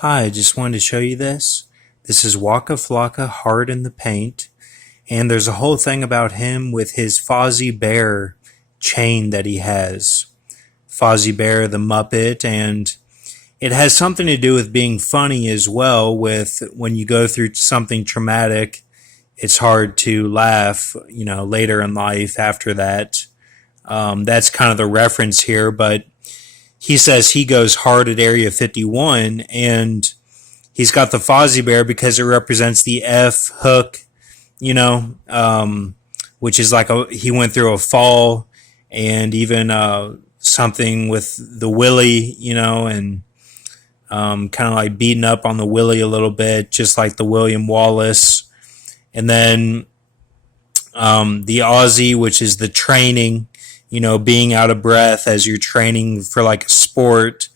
Hi, I just wanted to show you this. This is Waka Flocka Hard in the Paint, and there's a whole thing about him with his Fozzie Bear chain that he has. Fozzie Bear the Muppet, and it has something to do with being funny as well. With when you go through something traumatic, it's hard to laugh, later in life after that. That's kind of the reference here, but he says he goes hard at Area 51, and he's got the Fozzie Bear because it represents the F hook, which is like he went through a fall, and even something with the Willie, and kind of like beating up on the Willie a little bit, just like the William Wallace. And then the Aussie, which is the training, being out of breath as you're training for like a sport.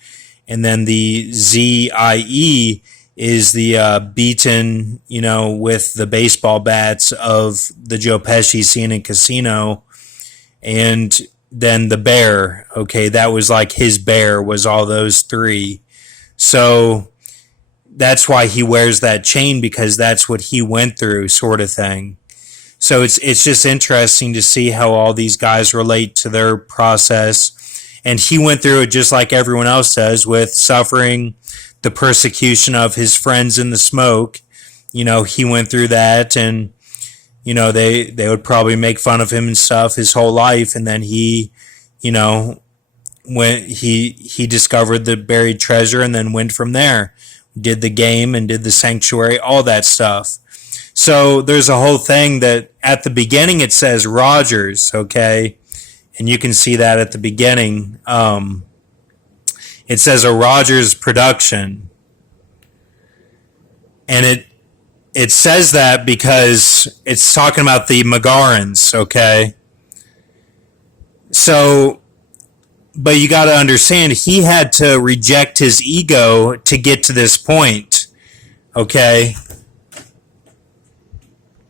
And then the ZIE is the beaten, with the baseball bats of the Joe Pesci scene in Casino. And then the bear, okay, that was like his bear, was all those three. So that's why he wears that chain, because that's what he went through, sort of thing. So it's just interesting to see how all these guys relate to their process. And he went through it just like everyone else does, with suffering the persecution of his friends in the smoke. He went through that, and they would probably make fun of him and stuff his whole life. And then he, when he discovered the buried treasure, and then went from there, did the game and did the sanctuary, all that stuff. So there's a whole thing that at the beginning it says Rogers, okay? And you can see that at the beginning. It says a Rogers production. And it says that because it's talking about the Megarans, okay? So, but you got to understand, he had to reject his ego to get to this point, okay?